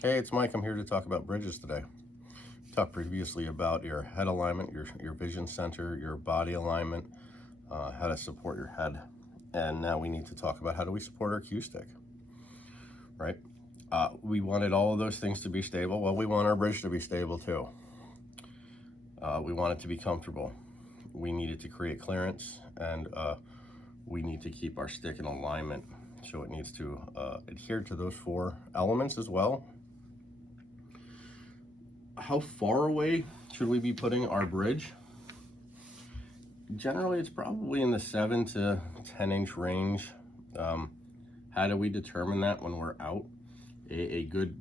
Hey, it's Mike. I'm here to talk about bridges today. We talked previously about your head alignment, your vision center, your body alignment, how to support your head. And now we need to talk about how do we support our cue stick, right? We wanted all of those things to be stable. Well, we want our bridge to be stable too. We want it to be comfortable. We need it to create clearance, and we need to keep our stick in alignment. So it needs to adhere to those four elements as well. How far away should we be putting our bridge? Generally, it's probably in the 7 to 10 inch range. How do we determine that when we're out? A good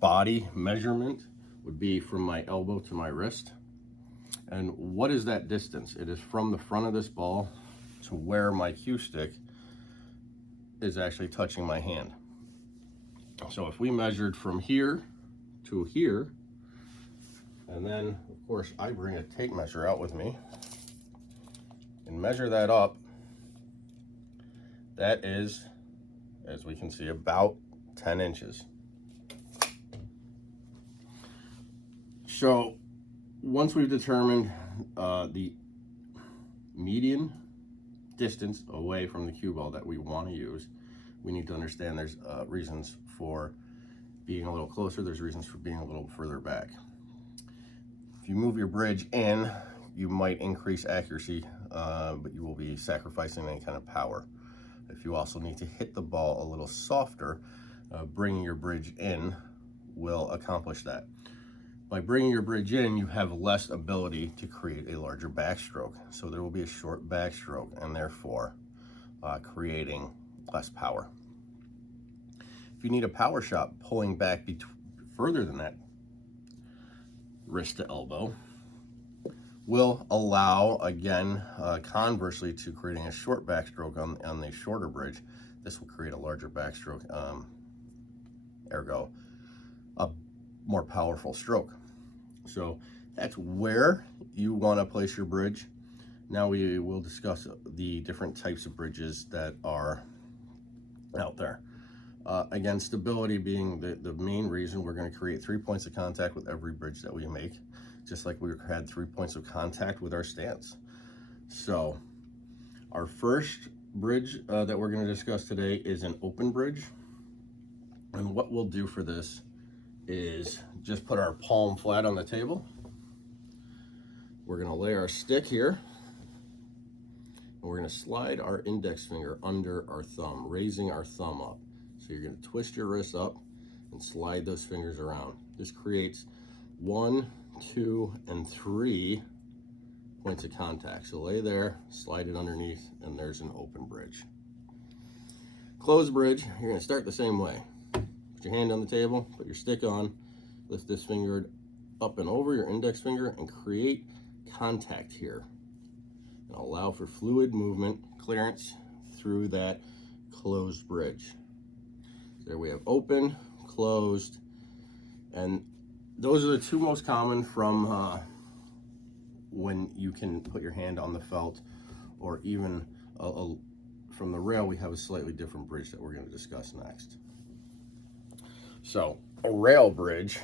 body measurement would be from my elbow to my wrist. And what is that distance? It is from the front of this ball to where my cue stick is actually touching my hand. So if we measured from here to here, and then of course I bring a tape measure out with me and measure that up, that is, as we can see, about 10 inches. So once we've determined the median distance away from the cue ball that we want to use, we need to understand there's reasons for being a little closer, there's reasons for being a little further back. If you move your bridge in, you might increase accuracy, but you will be sacrificing any kind of power. If you also need to hit the ball a little softer, bringing your bridge in will accomplish that. By bringing your bridge in, you have less ability to create a larger backstroke. So there will be a short backstroke and therefore creating less power. If you need a power shot, pulling back further than that, wrist to elbow, will allow, again, conversely to creating a short backstroke on the shorter bridge. This will create a larger backstroke, ergo a more powerful stroke. So that's where you want to place your bridge. Now we will discuss the different types of bridges that are out there. Again, stability being the main reason. We're going to create 3 points of contact with every bridge that we make, just like we had 3 points of contact with our stance. So our first bridge that we're going to discuss today is an open bridge. And what we'll do for this is just put our palm flat on the table. We're going to lay our stick here. And we're going to slide our index finger under our thumb, raising our thumb up. So you're going to twist your wrist up and slide those fingers around. This creates 1, 2, and 3 points of contact. So lay there, slide it underneath, and there's an open bridge. Closed bridge, you're going to start the same way. Put your hand on the table, put your stick on, lift this finger up and over your index finger and create contact here. And allow for fluid movement, clearance through that closed bridge. There we have open, closed, and those are the two most common from when you can put your hand on the felt, or even from the rail. We have a slightly different bridge that we're going to discuss next. So a rail bridge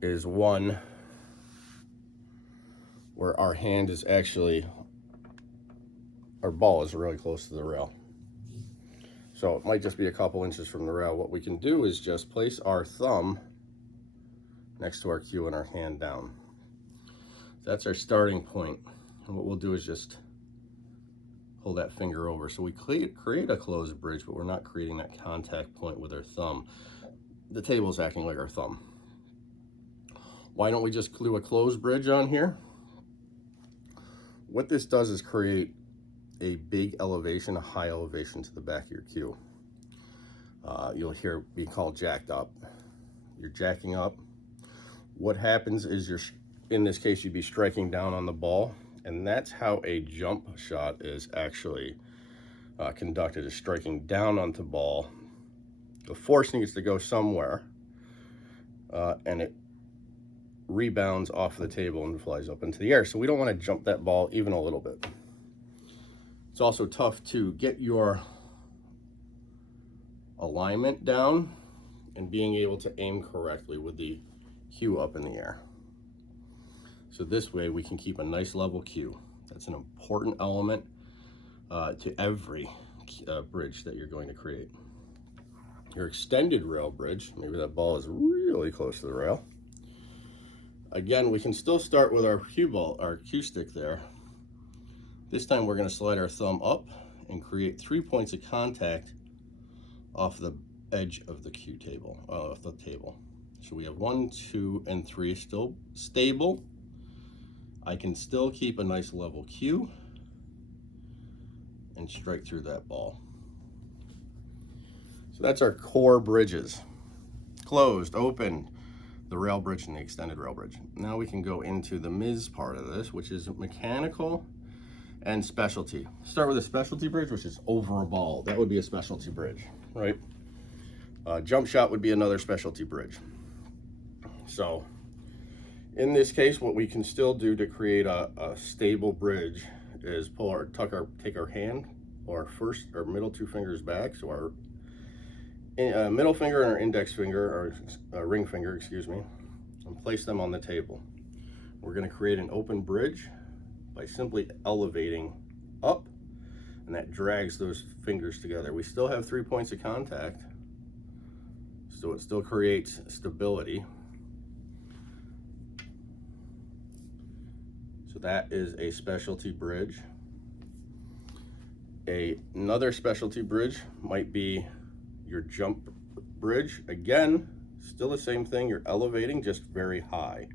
is one where our hand is actually, our ball is really close to the rail. So it might just be a couple inches from the rail. What we can do is just place our thumb next to our cue and our hand down. That's our starting point. And what we'll do is just pull that finger over. So we create a closed bridge, but we're not creating that contact point with our thumb. The table's acting like our thumb. Why don't we just glue a closed bridge on here? What this does is create a big elevation, a high elevation to the back of your cue. You'll hear it be called jacked up. You're jacking up. What happens is in this case, you'd be striking down on the ball, and that's how a jump shot is actually conducted, is striking down onto the ball. The force needs to go somewhere, and it rebounds off the table and flies up into the air. So we don't want to jump that ball even a little bit. It's also tough to get your alignment down and being able to aim correctly with the cue up in the air. So this way we can keep a nice level cue. That's an important element to every bridge that you're going to create. Your extended rail bridge, maybe that ball is really close to the rail. Again, we can still start with our cue ball, our cue stick there. This time we're going to slide our thumb up and create 3 points of contact off the edge of the cue table, off the table. So we have 1, 2, and 3 still stable. I can still keep a nice level cue and strike through that ball. So that's our core bridges. Closed, open, the rail bridge and the extended rail bridge. Now we can go into the Ms. part of this, which is mechanical and specialty. Start with a specialty bridge, which is over a ball. That would be a specialty bridge, right? Jump shot would be another specialty bridge. So in this case, what we can still do to create a stable bridge is take our hand, or first or middle 2 fingers back. So our middle finger and our index finger, or ring finger, excuse me, and place them on the table. We're going to create an open bridge by simply elevating up, and that drags those fingers together. We still have 3 points of contact, so it still creates stability. So that is a specialty bridge. Another specialty bridge might be your jump bridge. Again, still the same thing, you're elevating just very high.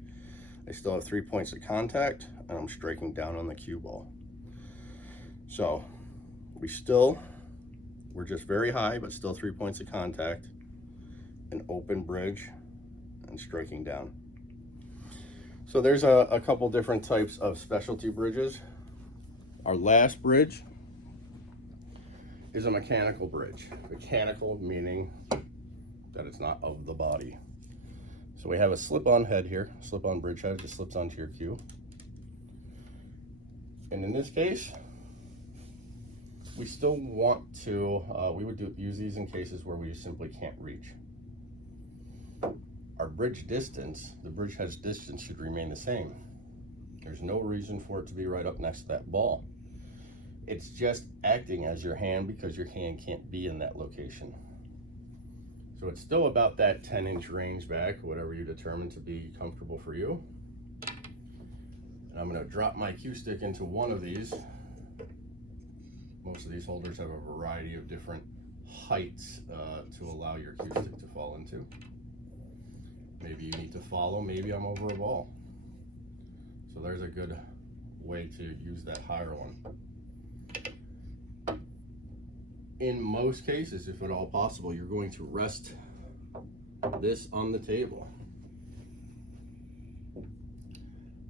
I still have 3 points of contact and I'm striking down on the cue ball. So we're just very high, but still 3 points of contact, an open bridge, and striking down. So there's a couple different types of specialty bridges. Our last bridge is a mechanical bridge. Mechanical meaning that it's not of the body. So we have a slip-on head here, slip-on bridge head, just slips onto your cue. And in this case, we still want to, we would use these in cases where we simply can't reach. Our bridge distance, the bridge head's distance, should remain the same. There's no reason for it to be right up next to that ball. It's just acting as your hand because your hand can't be in that location. So it's still about that 10-inch range back, whatever you determine to be comfortable for you. And I'm going to drop my cue stick into one of these. Most of these holders have a variety of different heights to allow your cue stick to fall into. Maybe you need to follow, maybe I'm over a ball. So there's a good way to use that higher one. In most cases, if at all possible, you're going to rest this on the table.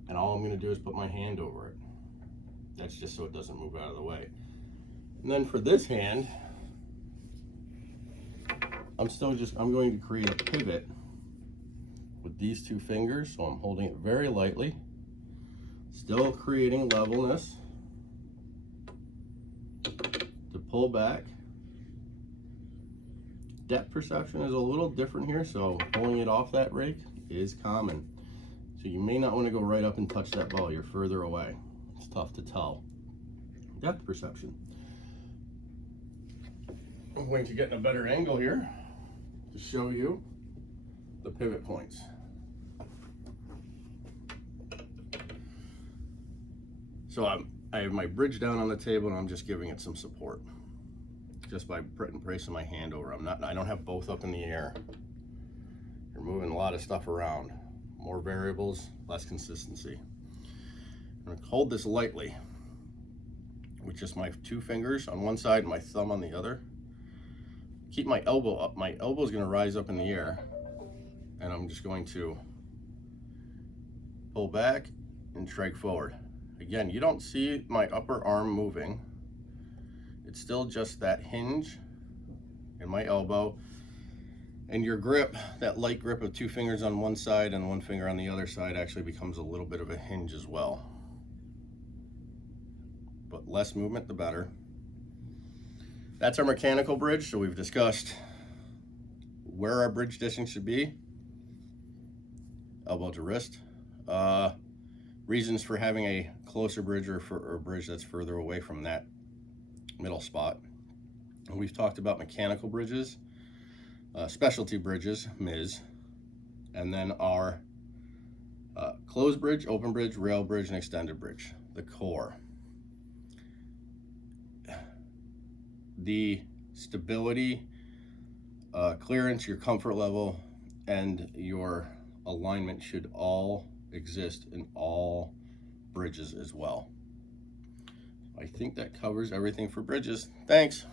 And all I'm going to do is put my hand over it. That's just so it doesn't move out of the way. And then for this hand, I'm going to create a pivot with these 2 fingers. So I'm holding it very lightly, still creating levelness to pull back. Depth perception is a little different here, so pulling it off that rake is common. So you may not want to go right up and touch that ball, you're further away. It's tough to tell. Depth perception. I'm going to get in a better angle here to show you the pivot points. So I have my bridge down on the table and I'm just giving it some support. Just by placing my hand over. I don't have both up in the air. You're moving a lot of stuff around. More variables, less consistency. I'm going to hold this lightly with just my 2 fingers on one side and my thumb on the other. Keep my elbow up. My elbow is going to rise up in the air, and I'm just going to pull back and strike forward. Again, you don't see my upper arm moving. It's still just that hinge in my elbow, and your grip, that light grip of 2 fingers on one side and 1 finger on the other side, actually becomes a little bit of a hinge as well. But less movement, the better. That's our mechanical bridge. So we've discussed where our bridge distance should be, elbow to wrist. Reasons for having a closer bridge or for a bridge that's further away from that middle spot. And we've talked about mechanical bridges, specialty bridges, MIS, and then our closed bridge, open bridge, rail bridge, and extended bridge, the core. The stability, clearance, your comfort level, and your alignment should all exist in all bridges as well. I think that covers everything for bridges. Thanks.